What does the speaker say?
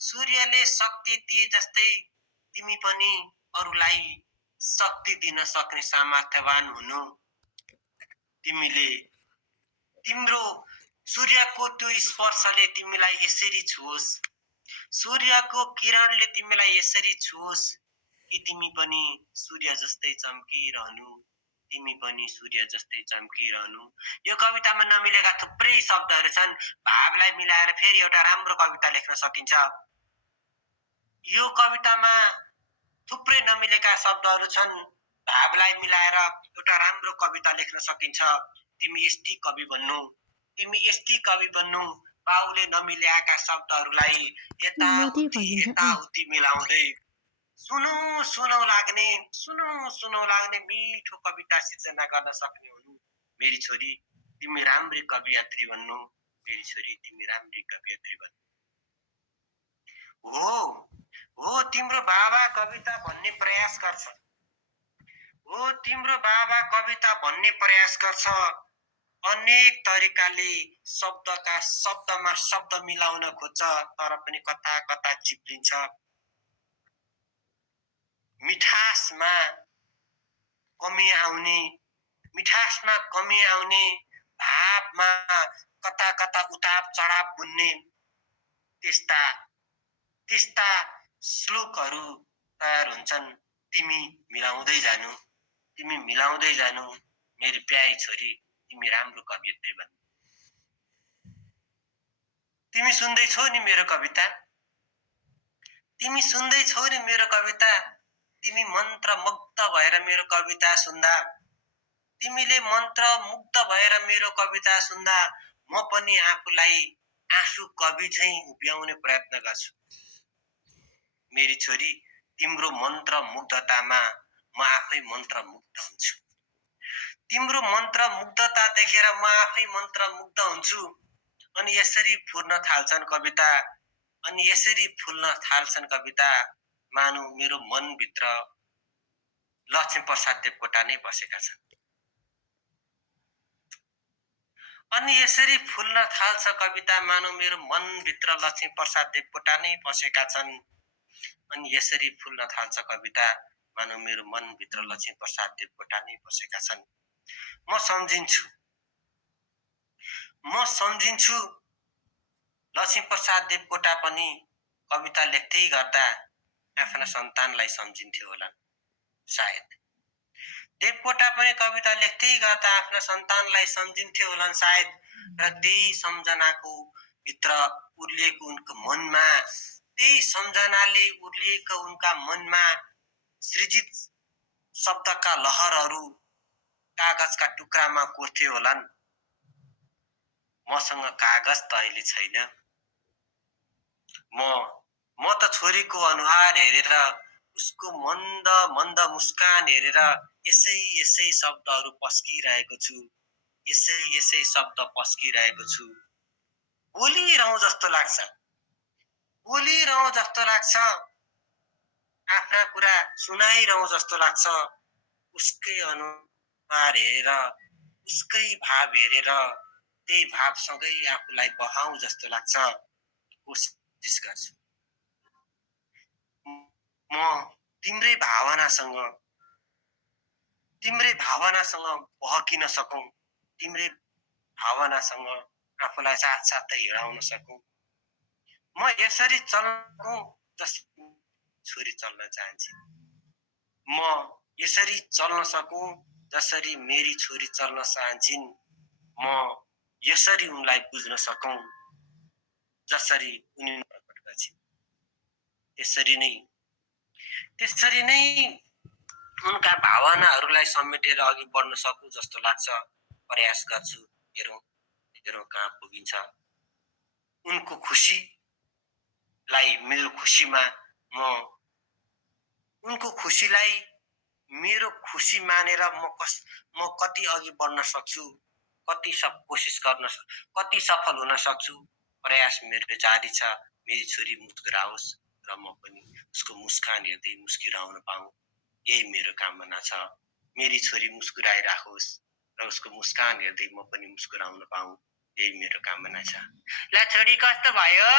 सूर्यले शक्ति दिए जस्तै तिमी पनि अरूलाई शक्ति दिन सक्ने सामर्थ्यवान हुनु। तिमीले तिम्रो सूर्यको त्यो स्पर्शले तिमीलाई यसरी छुओस्, सूर्यको किरणले तिमीलाई यसरी छुओस् कि तिमी पनि सूर्य जस्तै चम्किरहनु, तिमी पनि सूर्य जस्तै चम्किरहनु। यो कवितामा नमिलेका थुप्रै शब्दहरू छन्। भावलाई मिलाएर फेरि एउटा राम्रो कविता लेख्न सकिन्छ। यो कवितामा थुप्रै नमिलेका शब्दहरू छन्। भावलाई मिलाएर एउटा राम्रो कविता लेख्न सकिन्छ। तिमी यस्ती कवि बन्नु, तिमी यस्ती कवि बन्नु। बाउले नमिलेका शब्दहरूलाई यताउति मिलाउँदै सुनौ लाग्ने मिठो कविता सिर्जना गर्न सक्ने हुनु। मेरी छोरी तिमी राम्री कवियत्री बन्नु, मेरी छोरी तिमी राम्री कवियत्री बन्नु। हो तिम्रो बाबा कविता भन्ने प्रयास गर्छ, हो तिम्रो बाबा कविता भन्ने प्रयास गर्छ। अनेक तरिकाले शब्दका शब्दमा शब्द मिलाउन खोज्छ, तर पनि कता कता चिप्लिन्छ। मिठासमा कमी आउने, भावमा कता कता उताप चढाव बुन्ने त्यस्ता श्लोकहरू तयार हुन्छन्। तिमी मिलाउँदै जानु मेरी प्यारी छोरी, तिमी राम्रो कवियत्री बन्नु। तिमी सुन्दैछौ नि मेरो कविता, तिमी मन्त्रमुग्ध भएर मेरो कविता सुन्दा, तिमीले मन्त्रमुग्ध भएर मेरो कविता सुन्दा म पनि आफूलाई आँसु कवि झैं उभ्याउने प्रयत्न गर्छु। मेरी छोरी तिम्रो मन्त्रमुग्धतामा म आफै मन्त्रमुग्ध हुन्छु। तिम्रो मन्त्रमुग्धता देखेर म आफै मन्त्रमुग्ध हुन्छु। अनि यसरी फुल्न थाल्छन् कविता, मानौ मेरो मनभित्र लक्ष्मीप्रसाद देवकोटा नै बसेका छन्। अनि यसरी फुल्न थाल्छ कविता, मानौ मेरो मनभित्र लक्ष्मीप्रसाद देवकोटा नै बसेका छन्। अनि यसरी फुल्न थाल्छ कविता, मानौ मेरो मनभित्र लक्ष्मीप्रसाद देवकोटा नै बसेका छन्। म सम्झिन्छु लक्ष्मीप्रसाद देवकोटा पनि कविता लेख्दै गर्दा आफ्ना सन्तानलाई सम्झिन्थ्यो होला सायद। देवकोटा पनि कविता लेख्दै गर्दा आफ्ना सन्तानलाई सम्झिन्थ्यो होला सायद। र त्यही सम्झनाको भित्र उर्लिएको उनका मनमा सृजित शब्दका लहरहरू कागजका टुक्रामा कोर्थे होलान्। मसँग कागज त अहिले छैन। म त छोरीको अनुहार हेरेर, उसको मन्द मुस्कान हेरेर यसै शब्दहरू पस्किरहेको छु। बोलिरहँ जस्तो लाग्छ, आफ्ना कुरा सुनाइरहँ जस्तो लाग्छ। उसकै अनुहार हेरेर, उसकै भाव हेरेर त्यही भावसँगै आफूलाई बहाउ जस्तो लाग्छ। कोसिस गर्छु म तिम्रै भावनासँग बहकिन सकौं, तिम्रै भावनासँग आफूलाई साथसाथै हिँडाउन सकौं। म यसरी चल्नु जसरी छोरी चल्न चाहन्छु। म यसरी चल्न सकौं जसरी मेरी छोरी चल्न चाहन्छिन्। म यसरी उनलाई बुझ्न सकौं जसरी उनी प्रकट गर्छिन्। त्यसरी नै उनका भावनाहरूलाई समेटेर अघि बढ्न सकौं जस्तो लाग्छ। प्रयास गर्छु, हेरौं कहाँ पुगिन्छ। उनको खुशीलाई मेरो खुशी मानेर म कति अघि बढ्न सक्छु, कति सफल हुन सक्छु। प्रयास मेरो जारी छ। मेरी छोरी मुस्कुराओस् र म पनि उसको मुस्कान हेर्दै मुस्कुराउन पाऊँ, यही मेरो कामना छ। मेरी छोरी मुस्कुराइराखोस् र उसको मुस्कान हेर्दै म पनि मुस्कुराउन पाऊँ, यही मेरो कामना छ। ला छोरी कस्तो भयो?